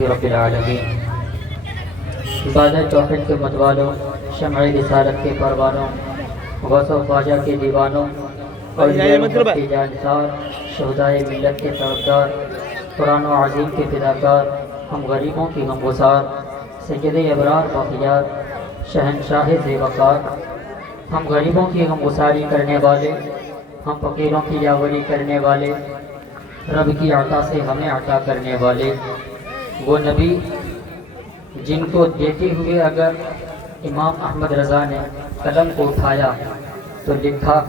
رب العالمین بادل توحید کے متوالوں، شمع رسالت کے پروانوں، غوث و خواجہ کے دیوانوں اور کے جانسار، شہدائے ملت کے طرفدار، قرآن و عظیم کے فداکار، ہم غریبوں کی غمگسار، سید ابرار باقیار، شہنشاہ ذوقار، ہم غریبوں کی غمگساری کرنے والے، ہم فقیروں کی یاوری کرنے والے، رب کی عطا سے ہمیں عطا کرنے والے، وہ نبی جن کو دیتے ہوئے اگر امام احمد رضا نے قلم کو اٹھایا تو لکھا،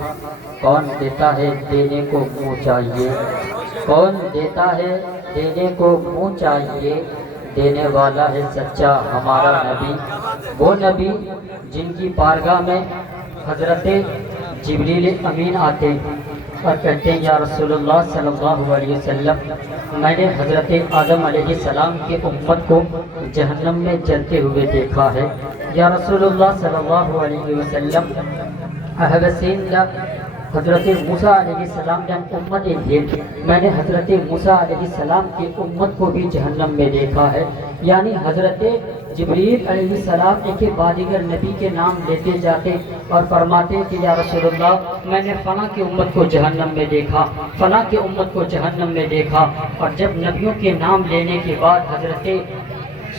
کون دیتا ہے دینے کو منہ چاہیے، کون دیتا ہے دینے کو منہ چاہیے، دینے والا ہے سچا ہمارا نبی، وہ نبی جن کی بارگاہ میں حضرت جبریل امین آتے اور کہتے ہیں، یا رسول اللہ صلی اللہ علیہ وسلم، میں نے حضرت آدم علیہ السلام کی امت کو جہنم میں جلتے ہوئے دیکھا ہے، یا رسول اللہ صلی اللہ علیہ وسلم، احبسین حضرت موسیٰ علیہ السلام جن امتیں تھے، میں نے حضرت موسیٰ علیہ السلام کی امت کو بھی جہنم میں دیکھا ہے، یعنی حضرت جبریل علیہ السلام کے بادیگر نبی کے نام لیتے جاتے اور فرماتے کہ یا رسول اللہ، میں نے فلاں کی امت کو جہنم میں دیکھا، فلاں کی امت کو جہنم میں دیکھا، اور جب نبیوں کے نام لینے کے بعد حضرت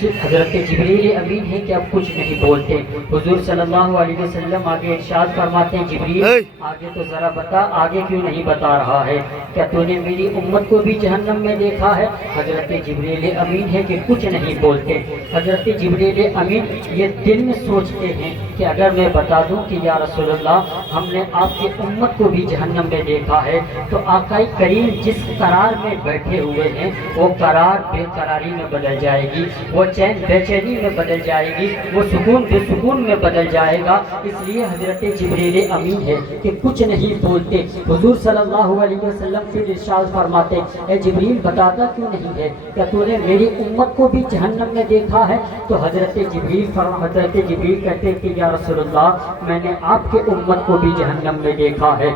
جبریل امین ہے کہ اب کچھ نہیں بولتے، حضور صلی اللہ علیہ وسلم آگے ارشاد فرماتے ہیں، جبریل آگے تو ذرا بتا، آگے کیوں نہیں بتا رہا ہے، کیا تو نے میری امت کو بھی جہنم میں دیکھا ہے؟ حضرت جبریل امین ہے کہ کچھ نہیں بولتے۔ حضرت جبریل امین یہ دل میں سوچتے ہیں کہ اگر میں بتا دوں کہ یا رسول اللہ، ہم نے آپ کی امت کو بھی جہنم میں دیکھا ہے، تو آقا کریم جس قرار میں بیٹھے ہوئے ہیں وہ قرار بے قراری میں بدل جائے گی، وہ چین بے چینی میں بدل جائے گی، وہ سکون بے سکون میں بدل جائے گا۔ اس لیے حضرت جبریل امین ہے کہ کچھ نہیں بولتے۔ حضور صلی اللہ علیہ وسلم پھر ارشاد فرماتے، اے جبریل بتاتا کیوں نہیں ہے، کیا تو نے میری امت کو بھی جہنم میں دیکھا ہے؟ تو حضرت جبریل کہتے کہ یا رسول اللہ، میں نے آپ کے امت کو بھی جہنم میں دیکھا ہے۔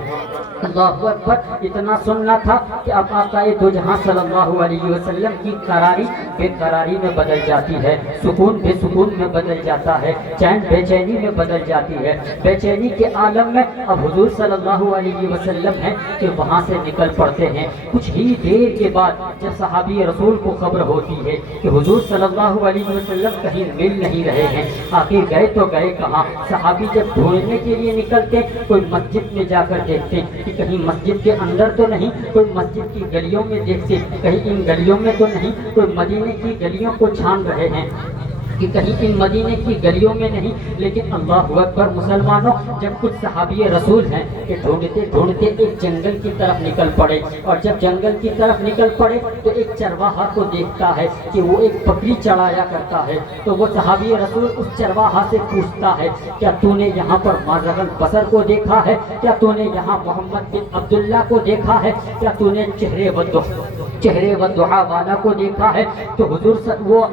اللہ اکبر، اتنا سننا تھا کہ اب آقا دو جہاں صلی اللہ علیہ وسلم کی قراری بے قراری میں بدل جاتی ہے، سکون بے سکون میں بدل جاتا ہے، چین بے چینی میں بدل جاتی ہے۔ بے چینی کے عالم میں اب حضور صلی اللہ علیہ وسلم ہیں کہ وہاں سے نکل پڑتے ہیں۔ کچھ ہی دیر کے بعد جب صحابی رسول کو خبر ہوتی ہے کہ حضور صلی اللہ علیہ وسلم کہیں مل نہیں رہے ہیں، آخر گئے تو گئے کہاں؟ صحابی جب ڈھونڈنے کے لیے نکلتے، کوئی مسجد میں جا کر دیکھتے کہ کہیں مسجد کے اندر تو نہیں، کوئی مسجد کی گلیوں میں دیکھتے کہیں ان گلیوں میں تو نہیں، کوئی مدینے کی گلیوں کو چھان رہے ہیں کہ کہیں ان مدینے کی گلیوں میں نہیں، لیکن اللہ اکبر مسلمانوں، جب کچھ صحابی رسول ہیں کہ ڈھونڈتے ڈھونڈتے ایک جنگل کی طرف نکل پڑے، اور جب جنگل کی طرف نکل پڑے تو ایک چرواہا کو دیکھتا ہے کہ وہ ایک بکری چڑھایا کرتا ہے، تو وہ صحابی رسول اس چرواہا سے پوچھتا ہے، کیا تو نے یہاں پر مازغ البصر کو دیکھا ہے؟ کیا تو نے یہاں محمد بن عبداللہ کو دیکھا ہے؟ کیا تو نے چہرے و دعا والا کو دیکھا ہے؟ تو حضور وہ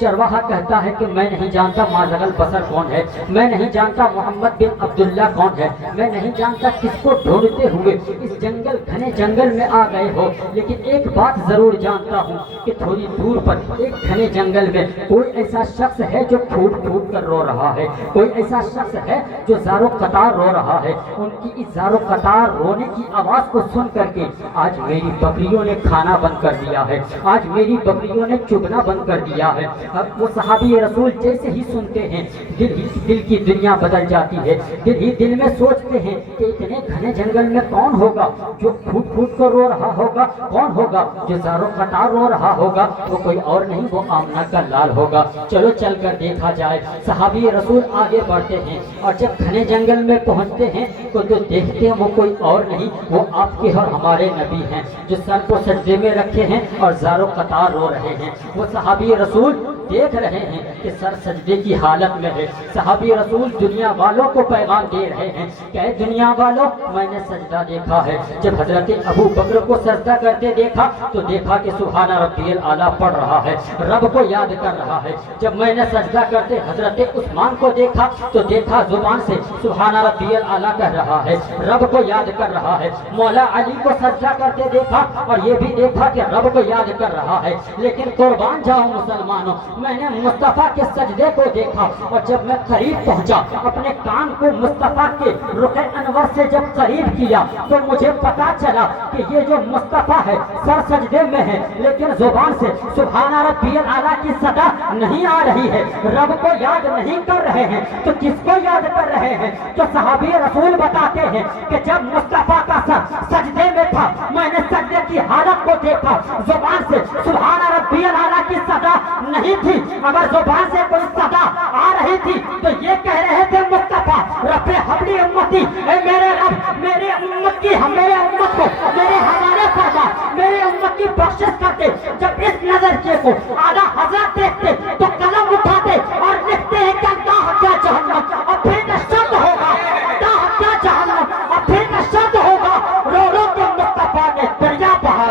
چرواہا کہتا ہے کہ میں نہیں جانتا مازغ البصر کون ہے، میں نہیں جانتا محمد بن عبداللہ کون ہے، میں نہیں جانتا کس کو ڈھونڈتے ہوئے اس گھنے جنگل میں آ گئے ہو، لیکن ایک بات ضرور جانتا ہوں کہ تھوڑی دور پر ایک گھنے جنگل میں کوئی ایسا شخص ہے جو پھوٹ پھوٹ کر رو رہا ہے، کوئی ایسا شخص ہے جو زار و قطار رو رہا ہے۔ ان کی اس زار و قطار رونے کی آواز کو سن کر کے آج میری بکریوں نے کھانا بند کر دیا ہے، آج میری بکریوں نے چگنا بند کر دیا ہے۔ اب وہ صحابی رسول جیسے ہی سنتے ہیں، دل کی دنیا بدل جاتی ہے، دل میں سوچتے ہیں کہ اتنے گھنے جنگل میں کون ہوگا جو پھوٹ پھوٹ کر رو رہا ہوگا، کون ہوگا جو زار و قطار رو رہا ہوگا؟ وہ کوئی اور نہیں، وہ آمنہ کا لال ہوگا، چلو چل کر دیکھا جائے۔ صحابی رسول آگے بڑھتے ہیں اور جب گھنے جنگل میں پہنچتے ہیں تو دیکھتے ہیں وہ کوئی اور نہیں، وہ آپ کے اور ہمارے نبی ہیں جو سر کو سجدے میں رکھے ہیں اور زار و قطار رو رہے ہیں۔ وہ صحابی رسول دیکھ رہے ہیں کہ سر سجدے کی حالت میں ہے۔ صحابی رسول دنیا والوں کو پیغام دے رہے ہیں کہ اے دنیا والوں، میں نے سجدہ دیکھا ہے۔ جب حضرت ابو بکر کو سجدہ کرتے دیکھا تو دیکھا کہ سبحان ربی الاعلیٰ پڑھ رہا ہے، رب کو یاد کر رہا ہے۔ جب میں نے سجدہ کرتے حضرت عثمان کو دیکھا تو دیکھا زبان سے سبحان ربی الاعلیٰ کہہ رہا ہے، رب کو یاد کر رہا ہے۔ مولا علی کو سجدہ کرتے دیکھا اور یہ بھی دیکھا کہ رب کو یاد کر رہا ہے، لیکن قربان جاؤ مسلمانوں، میں نے مصطفیٰ کے سجدے کو دیکھا اور جب میں قریب پہنچا اپنے کان کو مصطفیٰ کے رخ انور سے جب قریب کیا تو مجھے پتا چلا کہ یہ جو مصطفیٰ ہے سر سجدے میں ہے لیکن زبان سے سبحان ربی الاعلیٰ کی صدا نہیں آ رہی ہے، رب کو یاد نہیں کر رہے ہیں تو کس کو یاد کر رہے ہیں؟ تو صحابی رسول بتاتے ہیں کہ جب مصطفیٰ کا سر سجدے میں تھا میں نے سجدے کی حالت کو دیکھا، زبان سے سبحان ربی الاعلیٰ کی صدا نہیں تھی، اگر زبان سے کوئی صدا آ رہی تھی تو یہ کہہ رہے تھے مصطفیٰ رب حبلی امتی، اے میرے رب میرے امت کی میرے امت کو میرے حوالے فرما، میرے امت کی بخشش کرتے۔ جب اس نظریے کو اعلیٰ حضرت دیکھتے تو قلم اٹھاتے اور لکھتے ہیں کہ اللہ کیا جہنم اور پھر نشد ہوگا، اللہ کیا جہنم اور پھر نشد ہوگا، رو رو کے مصطفیٰ نے دریا بہا۔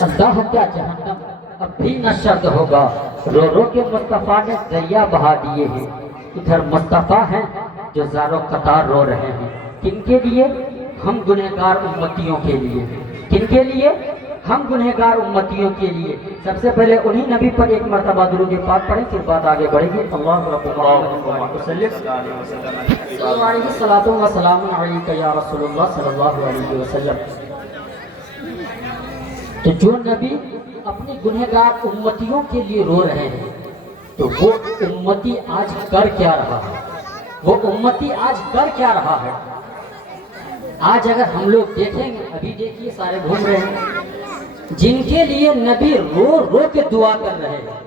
اللہ کیا جہنم اب بھی نہ شرد ہوگا، رو رو کے مصطفیٰ نے دریا بہا دیے ہیں۔ ادھر مصطفیٰ ہیں جو زاروں قطار رو رہے ہیں، کن کے لیے؟ ہم گنہگار امتیوں کے لیے۔ کن کے لیے؟ ہم گنہگار امتیوں کے لیے۔ سب سے پہلے انہی نبی پر ایک مرتبہ درود پاک پڑھیں، پھر بات آگے بڑھے گی۔ اللہ رب السلام علیکم یا رسول اللہ صلی اللہ علیہ وسلم۔ تو جو نبی اپنی گنہگار امتیوں کے لیے رو رہے ہیں تو وہ امتی آج کر کیا رہا ہے؟ وہ امتی آج کر کیا رہا ہے؟ آج اگر ہم لوگ دیکھیں گے، ابھی دیکھیے سارے گھوم رہے ہیں، جن کے لیے نبی رو رو کے دعا کر رہے ہیں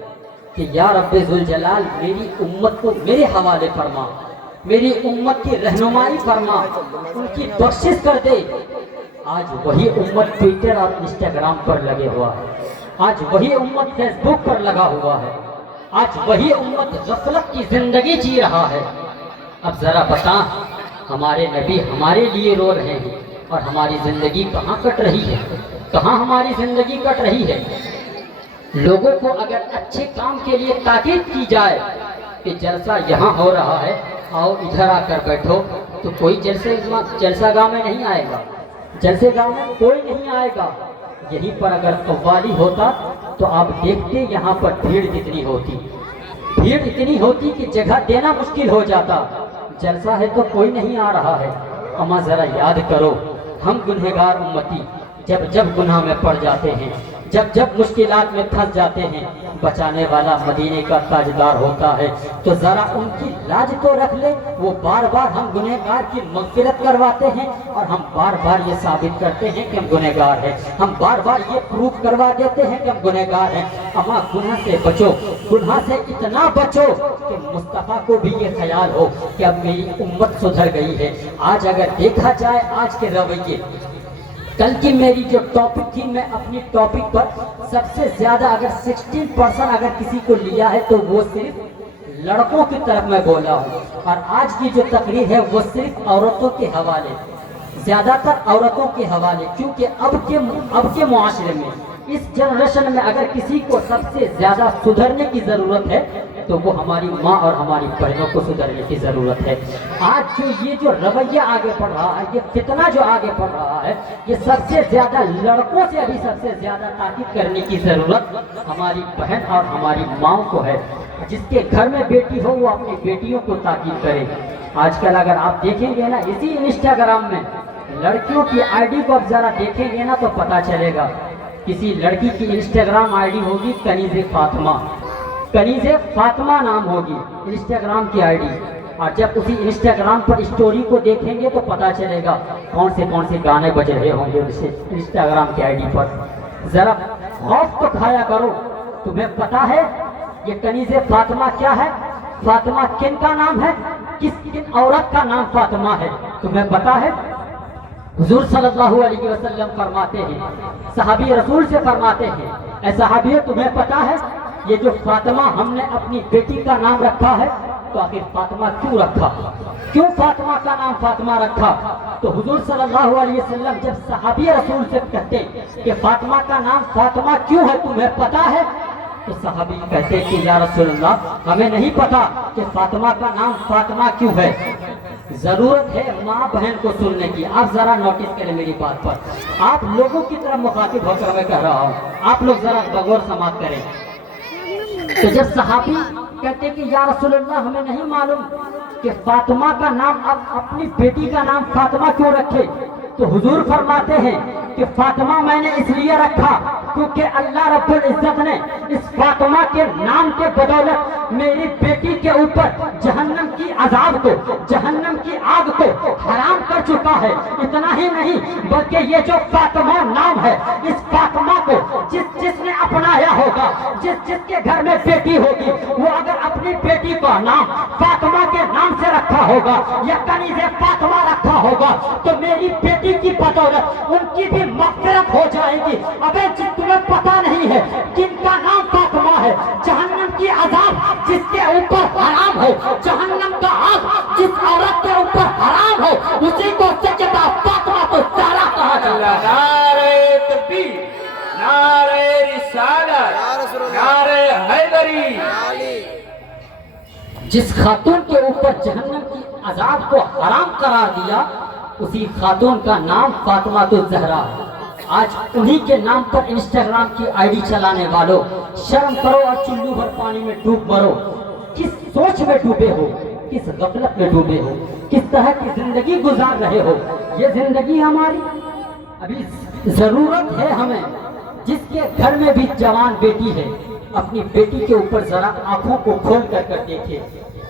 کہ یا رب ذوالجلال میری امت کو میرے حوالے فرما، میری امت کی رہنمائی فرما، ان کی بخشش کر دے۔ آج وہی امت ٹویٹر اور انسٹاگرام پر لگے ہوا ہے، آج وہی امت فیس بک پر لگا ہوا ہے، آج وہی امت غفلت کی زندگی جی رہا ہے۔ اب ذرا بتا، ہمارے نبی ہمارے لیے رو رہے ہیں اور ہماری زندگی کہاں کٹ رہی ہے؟ کہاں ہماری زندگی کٹ رہی ہے؟ لوگوں کو اگر اچھے کام کے لیے تاکید کی جائے کہ جلسہ یہاں ہو رہا ہے، آؤ ادھر آ کر بیٹھو، تو کوئی جلسہ گاہ میں نہیں آئے گا، جلسے گاہ میں کوئی نہیں آئے گا۔ یہیں پر اگر قوالی ہوتا تو آپ دیکھتے یہاں پر بھیڑ کتنی ہوتی، بھیڑ اتنی ہوتی کہ جگہ دینا مشکل ہو جاتا۔ جلسہ ہے تو کوئی نہیں آ رہا ہے۔ اما ذرا یاد کرو، ہم گنہگار امتی جب جب گناہ میں پڑ جاتے ہیں، جب جب مشکلات میں پھنس جاتے ہیں، بچانے والا مدینے کا تاجدار ہوتا ہے، تو ذرا ان کی لاج تو رکھ لے۔ وہ بار بار ہم گنہگار کی مغفرت کرواتے ہیں اور ہم بار بار یہ ثابت کرتے ہیں کہ ہم گنہگار ہیں، ہم بار بار یہ پروف کروا دیتے ہیں کہ ہم گنہگار ہیں۔ اما گناہ سے بچو، گناہ سے اتنا بچو کہ مصطفیٰ کو بھی یہ خیال ہو کہ اب میری امت سدھر گئی ہے۔ آج اگر دیکھا جائے آج کے رویے، کل کی میری جو ٹاپک تھی، میں اپنی ٹاپک پر سب سے زیادہ اگر 16% اگر کسی کو لیا ہے تو وہ صرف لڑکوں کی طرف میں بولا ہوں، اور آج کی جو تقریر ہے وہ صرف عورتوں کے حوالے، زیادہ تر عورتوں کے حوالے، کیونکہ اب کے معاشرے میں، اس جنریشن میں اگر کسی کو سب سے زیادہ سدھرنے کی ضرورت ہے تو وہ ہماری ماں اور ہماری بہنوں کو سدھرنے کی ضرورت ہے۔ آج یہ جو رویہ آگے بڑھ رہا ہے، یہ فتنہ جو آگے بڑھ رہا ہے، یہ سب سے زیادہ لڑکوں سے ابھی سب سے زیادہ تاکید کرنے کی ضرورت ہماری بہن اور ہماری ماں کو ہے۔ جس کے گھر میں بیٹی ہو وہ اپنی بیٹیوں کو تاکید کرے۔ آج کل اگر آپ دیکھیں گے نا، اسی انسٹاگرام میں لڑکیوں کی آئی ڈی کو اب ذرا دیکھیں گے نا تو پتا چلے گا۔ کسی لڑکی کی انسٹاگرام آئی ڈی ہوگی کنیز فاطمہ، کنیز فاطمہ نام ہوگی انسٹاگرام کی آئی ڈی، اور جب اسی انسٹاگرام پر اسٹوری کو دیکھیں گے تو پتا چلے گا کون سے گانے بج رہے ہوں گے انسٹاگرام کی آئی ڈی پر۔ ذرا خوف تو کھایا کرو۔ تمہیں پتا ہے یہ کنیز فاطمہ کیا ہے؟ فاطمہ کن کا نام ہے؟ کن عورت کا نام فاطمہ ہے؟ تمہیں پتا ہے؟ حضور صلی اللہ علیہ وسلم فرماتے ہیں، صحابی رسول سے فرماتے ہیں، اے صحابیوں تمہیں پتا ہے یہ جو فاطمہ ہم نے اپنی بیٹی کا نام رکھا ہے، تو آخر فاطمہ کیوں رکھا؟ کیوں فاطمہ کا نام فاطمہ رکھا؟ تو حضور صلی اللہ علیہ وسلم جب صحابی رسول سے کہتے کہ فاطمہ کا نام فاطمہ کیوں ہے، تمہیں پتا ہے؟ تو صحابی کہتے کہ یا رسول اللہ ہمیں نہیں پتا کہ فاطمہ کا نام فاطمہ کیوں ہے، ضرورت ہے ماں بہن کو سننے کی۔ آپ ذرا نوٹس کریں میری بات پر، آپ لوگوں کی طرف مخاطب ہو کر میں کہہ رہا ہوں، آپ لوگ ذرا بغور سماعت کریں۔ تو جب صحابی کہتے کہ یا رسول اللہ ہمیں نہیں معلوم کہ فاطمہ کا نام، اب اپنی بیٹی کا نام فاطمہ کیوں رکھے، تو حضور فرماتے ہیں کہ فاطمہ میں نے اس لیے رکھا کیونکہ اللہ رب العزت نے اس فاطمہ کے نام کے بدولت میری بیٹی کے اوپر جہنم کی عذاب کو، جہنم کی آگ کو حرام کر چکا ہے۔ اتنا ہی نہیں بلکہ یہ جو فاطمہ نام ہے، اس فاطمہ کو جس نے اپنایا ہوگا، جس کے گھر میں بیٹی ہوگی، وہ اگر اپنی بیٹی کا نام فاطمہ کے نام سے رکھا ہوگا یا کنیز فاطمہ رکھا ہوگا تو میری بیٹی کی بدولت ان کی بھی مغفرت ہو جائے گی۔ ابے تمہیں پتہ نہیں ہے کن کا نام فاطمہ ہے، جہنم کی عذاب جس کے اوپر حرام ہو، جہنم کا آگ جس عورت کے اوپر حرام ہو، اسی کو سجدہ فاطمہ تو زہرا کہا جاتا ہے۔ نعرہ تکبیر، نعرہ رسالت، نعرہ حیدری۔ جس خاتون کے اوپر جہنم کی عذاب کو حرام قرار دیا، اسی خاتون کا نام فاطمہ الزہرا ہے۔ آج انہی کے نام پر انسٹاگرام کی آئی ڈی چلانے والوں، شرم کرو اور چلو بھر پانی میں ڈوب مرو۔ کس سوچ میں ڈوبے ہو، کس غفلت میں ڈوبے ہو، کس طرح کی زندگی گزار رہے ہو؟ یہ زندگی ہماری ابھی ضرورت ہے ہمیں، جس کے گھر میں بھی جوان بیٹی ہے، اپنی بیٹی کے اوپر ذرا آنکھوں کو کھول کر دیکھے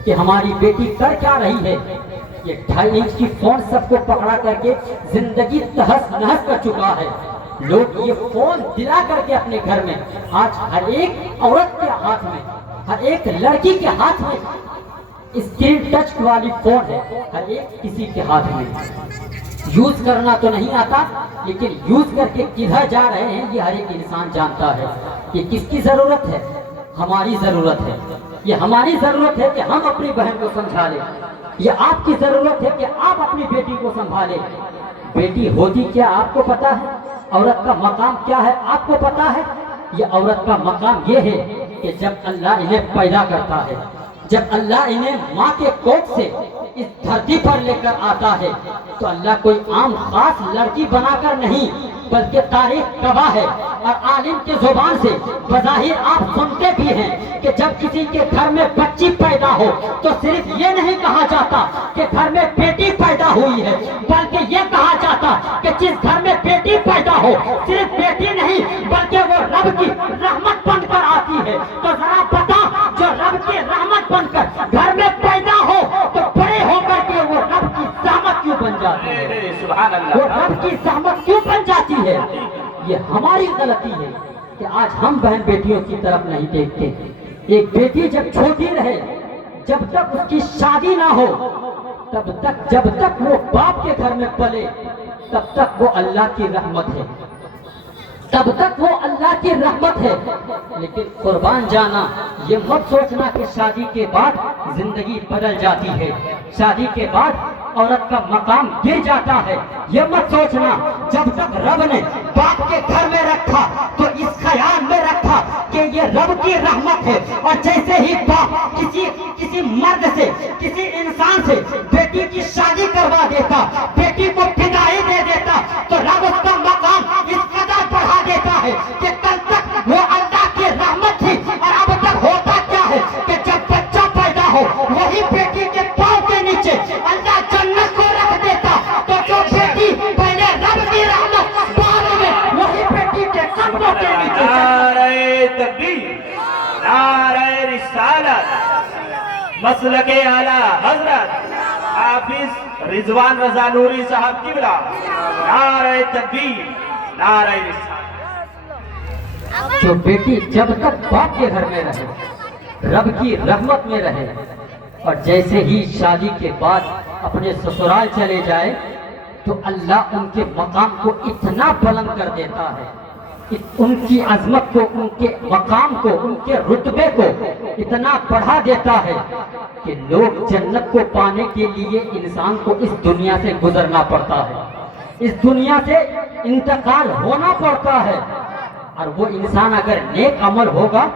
کہ ہماری بیٹی کر کیا رہی ہے۔ یہ 2.5 انچ کی فون سب کو پکڑا کر کے زندگی تہس نہس کر چکا ہے۔ لوگ یہ فون دلا کر کے اپنے گھر میں، آج ہر ایک عورت کے ہاتھ میں، ہر ایک لڑکی کے ہاتھ میں اسکرین ٹچ والی فون ہے، ہر ایک کسی کے ہاتھ میں۔ یوز کرنا تو نہیں آتا، لیکن یوز کر کے کدھر جا رہے ہیں یہ ہر ایک انسان جانتا ہے۔ یہ کس کی ضرورت ہے؟ ہماری ضرورت ہے۔ یہ ہماری ضرورت ہے کہ ہم اپنی بہن کو سمجھا لیں، یہ آپ کی ضرورت ہے کہ آپ اپنی بیٹی کو سنبھالیں۔ بیٹی ہوتی کیا آپ کو پتا ہے؟ عورت کا مقام کیا ہے آپ کو پتا ہے؟ یہ عورت کا مقام یہ ہے کہ جب اللہ انہیں پیدا کرتا ہے، جب اللہ انہیں ماں کے کوکھ سے اس دھرتی پر لے کر آتا ہے، تو اللہ کوئی عام خاص لڑکی بنا کر نہیں بلکہ تاریخ گواہ ہے اور عالم کے زبان سے بظاہر آپ سنتے بھی ہیں کہ جب کسی کے گھر میں بچی پیدا ہو تو صرف یہ نہیں کہا جاتا کہ گھر میں بیٹی پیدا ہوئی ہے، بلکہ یہ کہا جاتا کہ جس گھر میں بیٹی پیدا ہو صرف بیٹی نہیں بلکہ وہ رب کی رحمت بن کر آتی ہے۔ تو ذرا بتا، جو رب کی رحمت بن کر گھر میں پیدا ہو تو بڑے ہو کر کے وہ رب کی زحمت کیوں بن جاتی ہے؟ سبحان اللہ، وہ رب کی زحمت کیوں بن جاتی ہے؟ یہ ہماری غلطی ہے کہ آج ہم بہن بیٹیوں کی طرف نہیں دیکھتے۔ ایک بیٹی جب چھوٹی رہے، جب تک اس کی شادی نہ ہو، تب تک جب تک وہ باپ کے گھر میں پلے تب تک وہ اللہ کی رحمت ہے، تب تک وہ اللہ کی رحمت ہے۔ لیکن قربان جانا، یہ مت سوچنا کہ شادی کے بعد زندگی بدل جاتی ہے، شادی کے بعد عورت کا مقام گر جاتا ہے۔ یہ مت سوچنا، جب تک رب نے باپ کے گھر میں رکھا تو اس خیال میں رکھا کہ یہ رب کی رحمت ہے، اور جیسے ہی باپ کسی مرد سے، کسی انسان سے بیٹی کی شادی کروا دیتا، بیٹی کو فدائی دے دیتا، تو رب اس کا مقام اس قدر بڑھا دیتا ہے کہ کل تک وہ اللہ کی رحمت تھی، اور اب تک ہوتا کیا ہے کہ جب بچہ پیدا ہو وہی بیٹی کے پاؤں کے نیچے اللہ جنت کو رکھ دیتا، تو جو بیٹی پہلے رب کی رحمت بعد میں وہی بیٹی کے قدموں کے نیچے۔ نعرہ تکبیر، نعرہ رسالت، مسلک اعلیٰ حضرت حافظ رضوان رضا نوری صاحب قبلہ، نعرہ تکبیر، نعرہ رسالت۔ جو بیٹی جب تک باپ کے گھر میں رہے، رب کی رحمت میں رہے، اور جیسے ہی شادی کے بعد اپنے سسرال چلے جائے تو اللہ ان کے مقام کو اتنا بلند کر دیتا ہے، ان کی عظمت کو، ان کے مقام کو، ان کے رتبے کو اتنا بڑھا دیتا ہے کہ لوگ جنت کو پانے کے لیے انسان کو اس دنیا سے گزرنا پڑتا ہے، اس دنیا سے انتقال ہونا پڑتا ہے۔ اور وہ انسان اگر نیک عمل ہوگا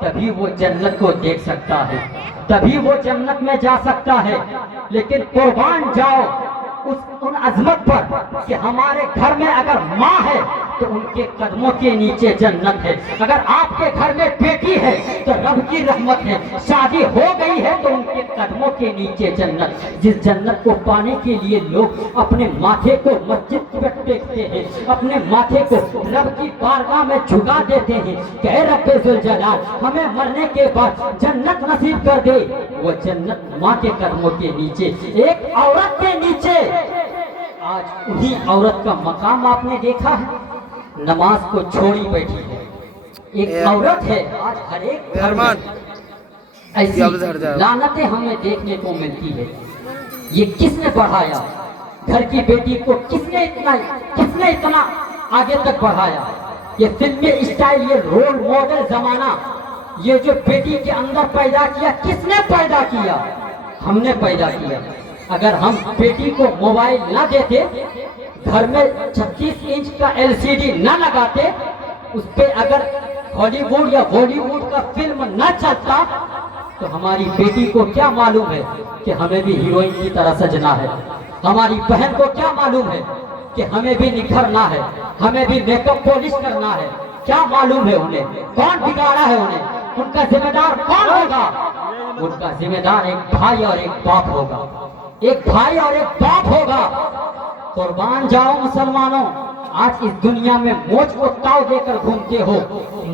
تبھی وہ جنت کو دیکھ سکتا ہے، تبھی وہ جنت میں جا سکتا ہے۔ لیکن قربان جاؤ ان عظمت پر کہ ہمارے گھر میں اگر ماں ہے تو ان کے قدموں کے نیچے جنت ہے، اگر آپ کے گھر میں بیٹی ہے تو رب کی رحمت ہے، شادی ہو گئی ہے تو ان کے قدموں کے نیچے جنت۔ جس جنت کو پانے کے لیے لوگ اپنے ماتھے کو مسجد پر ٹیکتے ہیں، اپنے ماتھے کو رب کی بارگاہ میں جھکا دیتے ہیں کہ اے رب ذوالجلال ہمیں مرنے کے بعد جنت نصیب کر دے، وہ جنت ماں کے قدموں کے نیچے، ایک عورت کے نیچے۔ آج انہی عورت کا مقام آپ نے دیکھا ہے، نماز کو چھوڑی بیٹھی ہے، ایک عورت ہے۔ آج ہر ایک گھر میں ایسی لعنتیں ہمیں دیکھنے کو ملتی ہے۔ یہ کس نے بڑھایا؟ گھر کی بیٹی کو کس نے اتنا آگے تک بڑھایا؟ یہ فلمی اسٹائل، یہ رول ماڈل زمانہ، یہ جو بیٹی کے اندر پیدا کیا، کس نے پیدا کیا؟ ہم نے پیدا کیا۔ اگر ہم بیٹی کو موبائل نہ دیتے، گھر میں 36 انچ کا LCD نہ لگاتے، اس پہ اگر ہالی ووڈ یا بالی ووڈ کا فلم نہ چلتا تو ہماری بیٹی کو کیا معلوم ہے کہ ہمیں بھی ہیروئن کی طرح سجنا ہے؟ ہماری بہن کو کیا معلوم ہے کہ ہمیں بھی نکھرنا ہے، ہمیں بھی میک اپ پالش کرنا ہے؟ کیا معلوم ہے انہیں؟ کون بگاڑا ہے انہیں؟ ان کا ذمہ دار کون ہوگا؟ ان کا ذمہ دار ایک بھائی اور ایک باپ ہوگا، ایک بھائی اور ایک باپ ہوگا۔ قربان جاؤ مسلمانوں، آج اس دنیا میں موج کو تاؤ دے کر گھومتے ہو،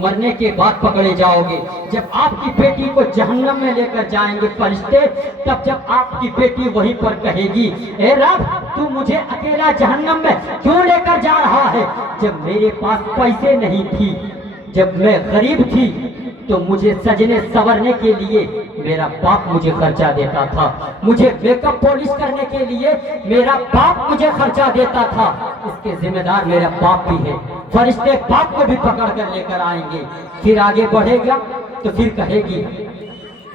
مرنے کے بعد پکڑے جاؤ گے۔ جب آپ کی بیٹی کو جہنم میں لے کر جائیں گے فرشتے، تب جب آپ کی بیٹی وہیں پر کہے گی اے رب تو مجھے اکیلا جہنم میں کیوں لے کر جا رہا ہے؟ جب میرے پاس پیسے نہیں تھی، جب میں غریب تھی تو مجھے سجنے سنورنے کے لیے میرا باپ مجھے خرچہ دیتا تھا، مجھے میک اپ پالش کرنے کے لیے میرا باپ مجھے خرچہ دیتا تھا۔ اس کے ذمہ دار میرا باپ بھی ہے، فرشتے باپ کو بھی پکڑ کر لے کر آئیں گے۔ پھر آگے بڑھے گا تو پھر کہے گی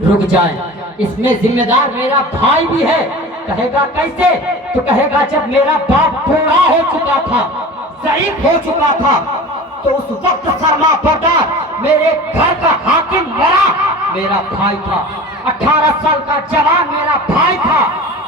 رک جائیں، اس میں ذمہ دار میرا بھائی بھی ہے۔ کہے گا کیسے؟ تو کہے گا جب میرا باپ بوڑھا ہو چکا تھا، ضعیف ہو چکا تھا، تو اس وقت سرما بردار میرے گھر کا حاکم مرا میرا بھائی تھا، 18 سال کا جوان میرا بھائی تھا،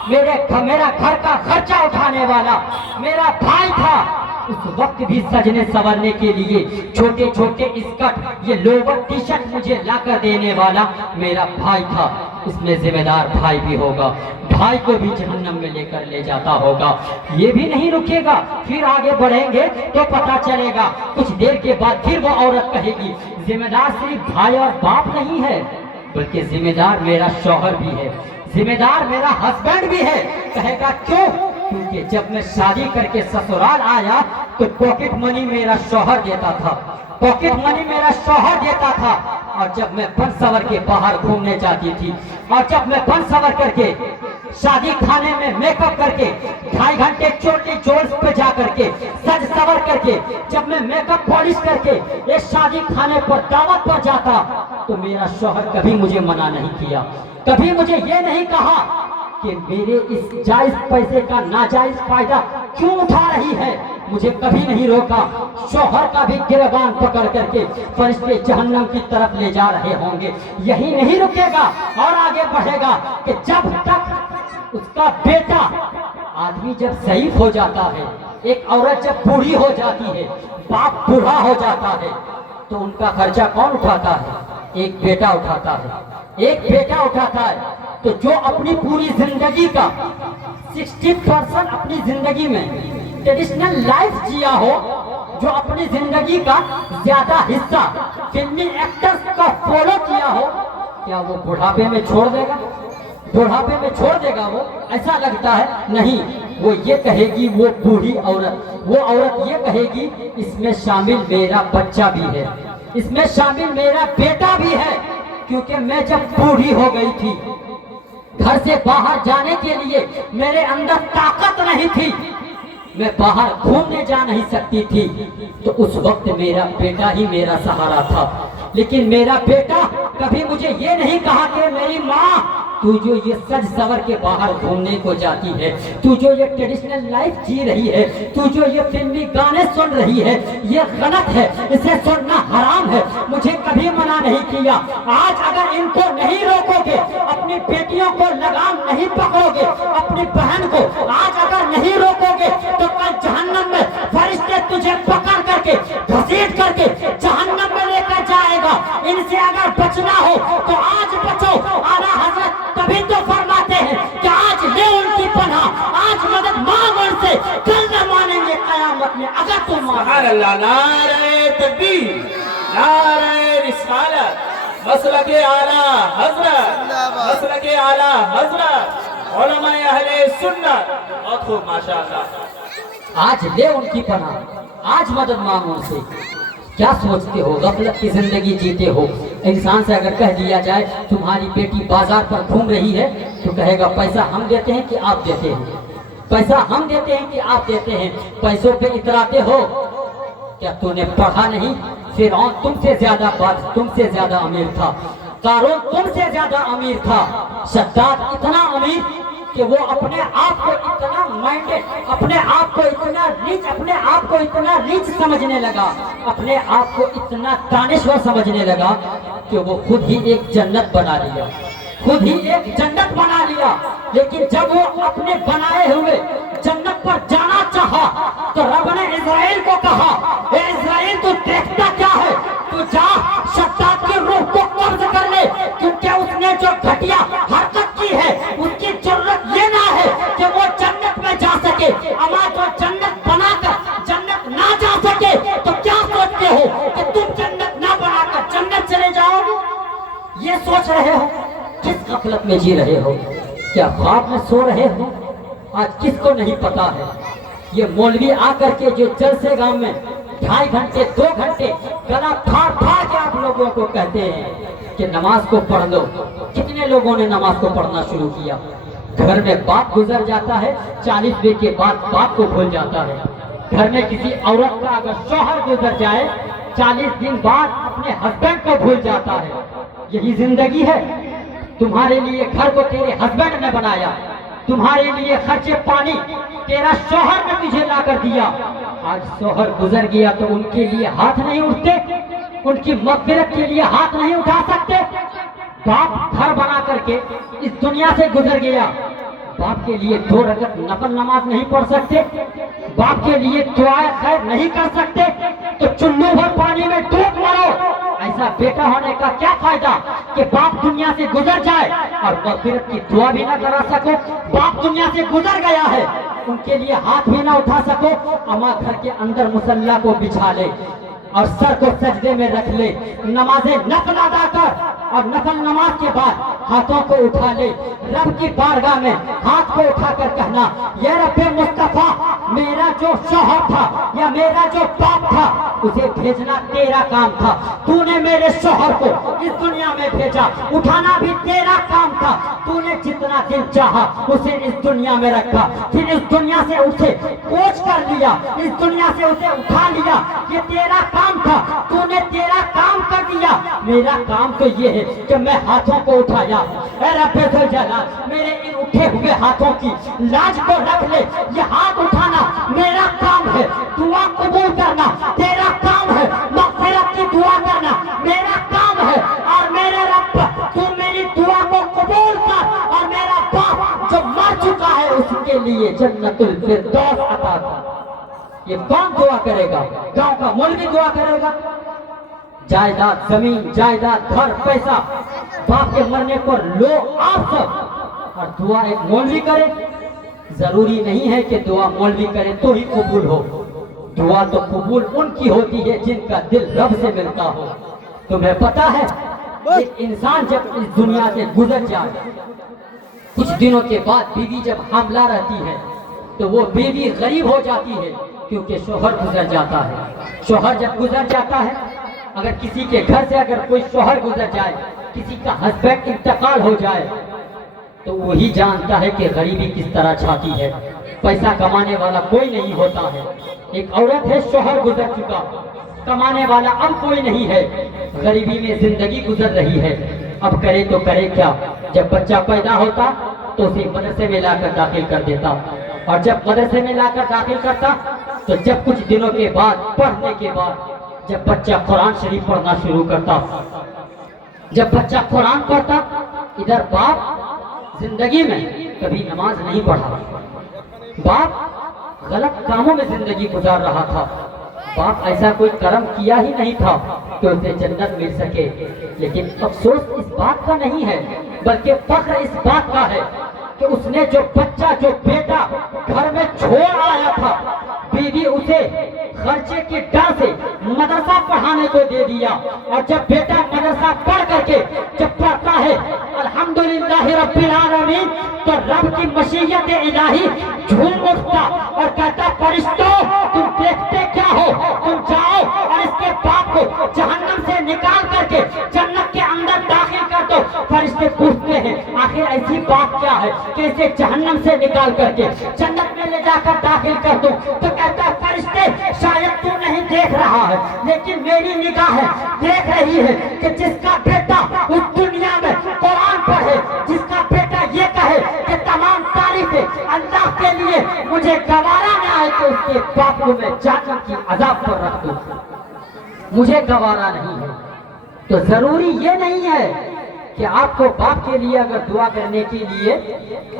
میرا گھر کا خرچہ اٹھانے والا میرا بھائی تھا۔ اس وقت بھی سجنے سنورنے کے لیے چھوٹے چھوٹے اسکرٹ، یہ لوور ٹی شرٹ مجھے لا کر دینے والا میرا بھائی تھا۔ اس میں ذمہ دار بھائی بھی ہوگا، بھائی کو بھی جہنم میں لے کر لے جاتا ہوگا۔ یہ بھی نہیں رکے گا، پھر آگے بڑھیں گے تو پتا چلے گا، کچھ دیر کے بعد پھر وہ عورت کہے گی ذمہ دار صرف بھائی اور باپ نہیں ہے بلکہ ذمہ دار میرا شوہر بھی ہے، ذمہ دار میرا ہسبینڈ بھی ہے۔ کہے گا کیوں؟ کیونکہ جب میں شادی کر کے سسرال آیا تو پاکٹ منی میرا شوہر دیتا تھا، پاکٹ منی میرا شوہر دیتا تھا۔ اور جب میں بن سور کے باہر گھومنے جاتی تھی، اور جب میں بن سور کر کے شادی کھانے میں میک اپ کر کے 2.5 گھنٹے چوٹی جولز پہ جا کر کے سج سور کر کے جب میں میک اپ پالش کر کے ایک شادی کھانے پر دعوت پر جاتا تو میرا شوہر کبھی مجھے منع نہیں کیا، کبھی مجھے یہ نہیں کہا کہ میرے اس جائز پیسے کا ناجائز فائدہ کیوں اٹھا رہی ہے، مجھے کبھی نہیں روکا۔ شوہر کا بھی گریبان پکڑ کر کے فرشتے جہنم کی طرف لے جا رہے ہوں گے۔ یہی نہیں رکے گا اور آگے بڑھے گا کہ جب تک اس کا بیٹا، آدمی جب ضعیف ہو جاتا ہے، ایک عورت جب بوڑھی ہو جاتی ہے، باپ بوڑھا ہو جاتا ہے، تو ان کا خرچہ کون اٹھاتا ہے؟ ایک بیٹا اٹھاتا ہے، ایک بیٹا اٹھاتا ہے۔ تو جو اپنی پوری زندگی کا 60% اپنی زندگی میں ٹریڈیشنل لائف جیا ہو، جو اپنی زندگی کا زیادہ حصہ فلمی ایکٹرز کا فالو کیا ہو، کیا وہ بڑھاپے میں چھوڑ دے گا؟ بڑھاپے میں چھوڑ دے گا؟ وہ ایسا لگتا ہے نہیں۔ وہ یہ کہے گی، وہ بوڑھی عورت، وہ عورت یہ کہے گی اس میں شامل میرا بچہ بھی ہے، اس میں شامل میرا بیٹا بھی ہے، کیونکہ میں جب بوڑھی ہو گئی تھی، گھر سے باہر جانے کے لیے میرے اندر طاقت نہیں تھی، میں باہر گھومنے جا نہیں سکتی تھی، تو اس وقت میرا بیٹا ہی میرا سہارا تھا۔ لیکن میرا بیٹا کبھی مجھے یہ نہیں کہا کہ میری ماں تو جو یہ سج سور کے باہر گھومنے کو جاتی ہے، تو جو یہ ٹریڈیشنل لائف جی رہی ہے، تو جو یہ فلمی گانے سن رہی ہے، یہ غلط ہے، اسے سننا حرام ہے۔ مجھے کبھی منع نہیں کیا، آج اگر ان کو نہیں روکو گے، اپنی بیٹیوں کو لگام نہیں پکڑو گے، اپنی بہن کو آج اگر نہیں روکو گے تو کل جہنم میں فرشتے تجھے پکڑ کر کے گھسیٹ کر کے جہنم میں لے کر جائے گا۔ ان سے اگر بچنا ہو تو آج بچو۔ اعلیٰ حضرت تبھی تو فرماتے ہیں کہ آج لے ان کی پناہ، آج مدد مانگ ان سے، کل نہ مانیں گے قیامت میں اگر تم مانو۔ سبحان اللہ، نعرہ تکبیر، نعرہ رسالت، مسلک اعلیٰ حضرت، مسلک اعلیٰ حضرت، علماء اہل سنت، بہت خوب ماشاءاللہ۔ آج لے ان کی پناہ، آج مدد مانگو ان سے۔ کیا سوچتے ہو؟ غفلت کی زندگی جیتے ہو۔ انسان سے اگر کہہ دیا جائے تمہاری بیٹی بازار پر گھوم رہی ہے تو کہے گا پیسہ ہم دیتے ہیں کہ آپ دیتے ہیں، پیسہ ہم دیتے ہیں کہ آپ دیتے ہیں، پیسوں پہ اتراتے ہو۔ کیا تو نے پڑھا نہیں؟ فرعون تم سے زیادہ تم سے زیادہ امیر تھا، قارون تم سے زیادہ امیر تھا، شداد اتنا امیر کہ وہ اپنے آپ کو اتنا مائنڈڈ، اپنے آپ کو اتنا ریچ، اپنے آپ کو اتنا ریچ سمجھنے لگا، اپنے آپ کو اتنا دانشور سمجھنے لگا کہ وہ خود ہی ایک جنت بنا لیا، خود ہی ایک جنت بنا لیا۔ لیکن جب وہ اپنے بنائے ہوئے جنت پر جانا چاہا تو رب نے اسرائیل کو کہا، اے اسرائیل تو دیکھتا کیا ہے، تو جا شداد کی روح کو قبض کر لے، کیونکہ اس نے جو گھٹیا حرکت کی ہے اس کی ضرورت یہ نہ ہے کہ وہ جنت میں جا سکے، اما جو جنت بنا کر جنت نہ جا سکے تو کیا سوچتے ہو کہ تم جنت نہ بنا کر جنت چلے جاؤ گے؟ یہ سوچ رہے ہو؟ کس غفلت میں جی رہے ہو؟ کیا خواب میں سو رہے ہو؟ آج کس کو نہیں پتا ہے؟ یہ مولوی آ کر کے جو جلسے گاؤں میں 2.5 گھنٹے 2 گھنٹے گلا پھاڑ پھاڑ کے آپ لوگوں کو کہتے ہیں کہ نماز کو پڑھ لو، کتنے لوگوں نے نماز کو پڑھنا شروع کیا؟ گھر میں باپ گزر جاتا ہے، 40 کے بعد باپ کو بھول جاتا ہے۔ گھر میں کسی عورت کا اگر شوہر گزر جائے 40 دن بعد اپنے ہسبینڈ کو بھول جاتا ہے۔ یہی زندگی ہے؟ تمہارے لیے گھر کو تیرے ہسبینڈ نے بنایا، تمہارے لیے خرچے پانی تیرا شوہر نے تجھے لا کر دیا۔ آج شوہر گزر گیا تو ان کے لیے ہاتھ نہیں اٹھتے، ان کی مغفرت کے لیے ہاتھ نہیں اٹھا سکتے۔ باپ گھر بنا کر کے اس دنیا سے گزر گیا، باپ کے لیے 2 رکعت نفل نماز نہیں پڑھ سکتے، باپ کے لیے دعائے خیر نہیں کر سکتے، تو چلو بھر پانی میں ڈوب مرو۔ ایسا بیٹا ہونے کا کیا فائدہ کہ باپ دنیا سے گزر جائے اور مغفرت کی دعا بھی نہ کرا سکو؟ باپ دنیا سے گزر گیا ہے، ان کے لیے ہاتھ بھی نہ اٹھا سکو۔ اما گھر کے اندر مصلی کو بچھا لے اور سر کو سجدے میں رکھ لے، نمازیں نفل ادا کر اور نفل نماز کے بعد ہاتھوں کو اٹھا لے، رب کی بارگاہ میں ہاتھ کو اٹھا کر کہنا، یا رب مصطفیٰ، میرا جو شوہر تھا یا میرا جو باپ تھا اسے بھیجنا تیرا کام تھا، تو نے میرے شوہر کو اس دنیا میں بھیجا، اٹھانا بھی تیرا کام تھا، تو نے جتنا دل چاہا اسے اس دنیا میں رکھا، پھر اس دنیا سے اسے کوچ کر لیا، اس دنیا سے اسے اٹھا لیا، یہ تیرا کام تھا، تو نے تیرا کام کر دیا، میرا کام تو یہ ہے کہ میں ہاتھوں کو اٹھایا۔ اے رب ذوالجلال، میرے ان اٹھے ہوئے ہاتھوں کی لاج کو رکھ لے، یہ ہاتھ اٹھانا میرا کام ہے، دعا قبول کرنا تیرا کام ہے، مغفرت کی دعا کرنا میرا کام ہے، اور میرے رب تو میری دعا کو قبول کر، اور میرا باپ جو مر چکا ہے اس کے لیے جنت الفردوس عطا کر۔ یہ کون دعا کرے گا؟ گاؤں کا مولوی دعا کرے گا؟ جائیداد، زمین جائیداد، گھر، پیسہ باپ کے مرنے پر لو آپ سب، اور دعا ایک مولوی کرے؟ ضروری نہیں ہے کہ دعا مولوی کرے تو ہی قبول ہو، دعا تو قبول ان کی ہوتی ہے جن کا دل رب سے ملتا ہو۔ تمہیں پتا ہے ایک انسان جب اس دنیا سے گزر جائے کچھ دنوں کے بعد بیوی جب حاملہ رہتی ہے تو وہ بیوی غریب ہو جاتی ہے، کیونکہ شوہر گزر جاتا ہے۔ شوہر جب گزر جاتا ہے، اگر کسی کے گھر سے اگر کوئی شوہر گزر جائے، کسی کا ہسبینڈ انتقال ہو جائے، تو وہی جانتا ہے کہ غریبی کس طرح چھاتی ہے۔ پیسہ کمانے والا کوئی نہیں ہوتا ہے۔ ایک عورت ہے، شوہر گزر چکا، کمانے والا اب کوئی نہیں ہے، غریبی میں زندگی گزر رہی ہے۔ اب کرے تو کرے کیا؟ جب بچہ پیدا ہوتا تو اسے مدرسے میں لا کر داخل کر دیتا، اور جب مدرسے میں لا کر داخل کرتا تو جب کچھ دنوں کے بعد پڑھنے کے بعد جب بچہ قرآن شریف پڑھنا شروع کرتا، جب بچہ قرآن پڑھتا، ادھر باپ زندگی میں کبھی نماز نہیں پڑھا، باپ غلط کاموں میں زندگی گزار رہا تھا، باپ ایسا کوئی کرم کیا ہی نہیں تھا کہ اسے جنت مل سکے۔ لیکن افسوس اس بات کا نہیں ہے، بلکہ فخر اس بات کا ہے کہ اس نے جو بچہ، جو بیٹا گھر میں چھوڑ آیا تھا، بیوی اسے خرچے کے ڈر سے مدرسہ پڑھانے کو دے دیا، اور جب بیٹا مدرسہ پڑھ کر کے جب پڑھتا ہے الحمدللہ رب العالمین، تو رب کی مشیت الہی جھوم اٹھتا اور کہتا فرشتوں تم دیکھتے کیا ہو، تم جاؤ اور اس کے باپ کو جہنم سے نکال کر کے جنت کے اندر داخل کر دو۔ فرشتے پوچھتے ہیں آخر ایسی بات کیا ہے کہ اسے جہنم سے نکال کر کے جنت میں لے جا کر داخل کر دو؟ تو کہتا فرشتے شاید تو نہیں دیکھ رہا ہے، لیکن میری نگاہ دیکھ رہی ہے کہ جس کا بیٹا اس دنیا میں قرآن پڑھے، جس کا بیٹا یہ کہے کہ تمام تعریفیں اللہ کے لیے، مجھے گوارا نہ آئے کہ اس کے باپ کو میں جہنم کی عذاب پر رکھ دوں، مجھے گوارا نہیں ہے۔ تو ضروری یہ نہیں ہے کہ آپ کو باپ کے لیے اگر دعا کرنے کے لیے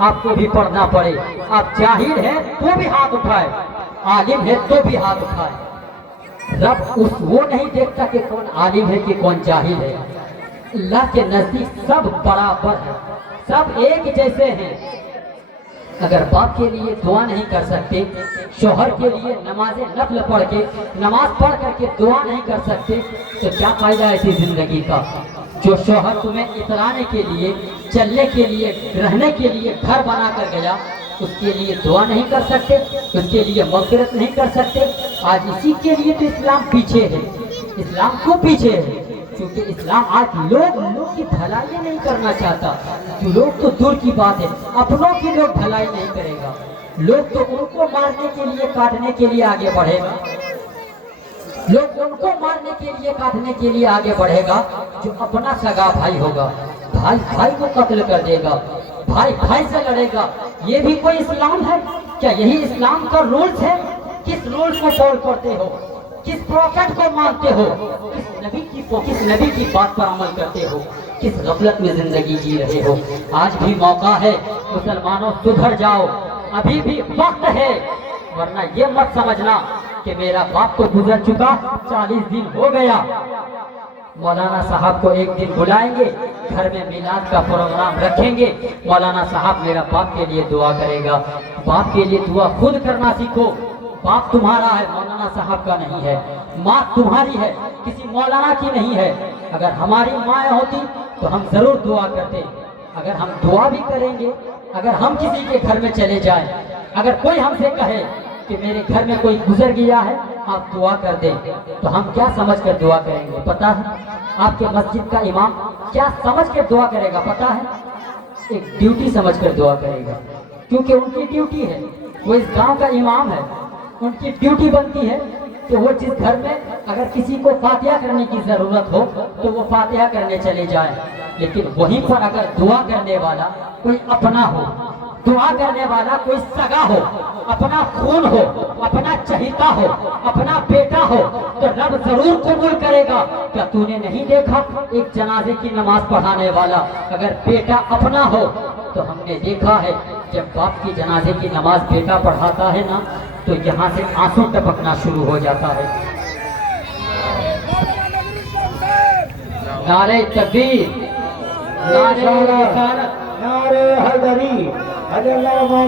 آپ کو بھی پڑھنا پڑے۔ آپ جاہل ہیں تو بھی ہاتھ اٹھائے، عالم ہے تو بھی ہاتھ اٹھائے۔ رب وہ نہیں دیکھتا کہ کون عالم ہے کہ کون جاہل ہے۔ اللہ کے نزدیک سب برابر ہیں، سب ایک جیسے ہیں۔ اگر باپ کے لیے دعا نہیں کر سکتے، شوہر کے لیے نماز نفل پڑھ کے، نماز پڑھ کر کے دعا نہیں کر سکتے، تو کیا فائدہ ایسی زندگی کا؟ جو شوہر تمہیں اترانے کے لیے، چلنے کے لیے، رہنے کے لیے گھر بنا کر گیا، اس کے لیے دعا نہیں کر سکتے، اس کے لیے مغفرت نہیں کر سکتے۔ آج اسی کے لیے تو اسلام پیچھے ہے۔ اسلام کیوں پیچھے ہے؟ کیونکہ اسلام آج لوگ کی بھلائی نہیں کرنا چاہتا۔ لوگ تو دور کی بات ہے، اپنوں کی لوگ بھلائی نہیں کرے گا، لوگ تو ان کو مارنے کے لیے، کاٹنے کے لیے آگے بڑھے گا، لوگ ان کو مارنے کے لیے، کاٹنے کے لیے آگے بڑھے گا جو اپنا سگا بھائی ہوگا۔ بھائی بھائی کو قتل کر دے گا، بھائی بھائی سے لڑے گا۔ یہ بھی کوئی اسلام ہے کیا؟ یہی اسلام کا رولز ہے؟ کس رولز کو فالو کرتے ہو؟ کس پروفیٹ کو مانتے ہو؟ کس نبی کی بات پر عمل کرتے ہو؟ کس غفلت میں زندگی جی رہے ہو؟ آج بھی موقع ہے، مسلمانوں سدھر جاؤ، ابھی بھی وقت ہے، ورنہ یہ مت سمجھنا کہ میرا باپ تو گزر چکا، 40 دن ہو گیا۔ مولانا صاحب کو ایک دن بلائیں گے، گھر میں میلاد کا پروگرام رکھیں گے، مولانا صاحب میرا باپ کے لیے دعا کرے گا۔ باپ کے لیے دعا خود کرنا سیکھو۔ باپ تمہارا ہے، مولانا صاحب کا نہیں ہے۔ ماں تمہاری ہے، کسی مولانا کی نہیں ہے۔ اگر ہماری ماں ہوتی تو ہم ضرور دعا کرتے۔ اگر ہم دعا بھی کریں گے، اگر ہم کسی کے گھر میں چلے جائیں، اگر کوئی ہم سے کہے کہ میرے گھر میں کوئی گزر گیا ہے، آپ دعا کر دیں، تو ہم کیا سمجھ کر دعا کریں گے پتہ ہے؟ آپ کے مسجد کا امام کیا سمجھ کر دعا کرے گا پتہ ہے؟ ایک ڈیوٹی سمجھ کر دعا کرے گا، کیونکہ ان کی ڈیوٹی ہے، وہ اس گاؤں کا امام ہے، ان کی ڈیوٹی بنتی ہے کہ وہ جس گھر میں اگر کسی کو فاتحہ کرنے کی ضرورت ہو تو وہ فاتحہ کرنے چلے جائیں۔ لیکن وہیں پر اگر دعا کرنے والا کوئی اپنا ہو، دعا کرنے والا کوئی سگا ہو، اپنا خون ہو، اپنا چہیتا ہو، اپنا بیٹا ہو، تو رب ضرور قبول کرے گا۔ کیا تو نے نہیں دیکھا ایک جنازے کی نماز پڑھانے والا اگر بیٹا اپنا ہو، تو ہم نے دیکھا ہے جب باپ کی جنازے کی نماز بیٹا پڑھاتا ہے نا، تو یہاں سے آنسو ٹپکنا شروع ہو جاتا ہے۔ نعرہ تکبیر، نعرہ رسالت، نعرہ حیدری، حضرت مولانا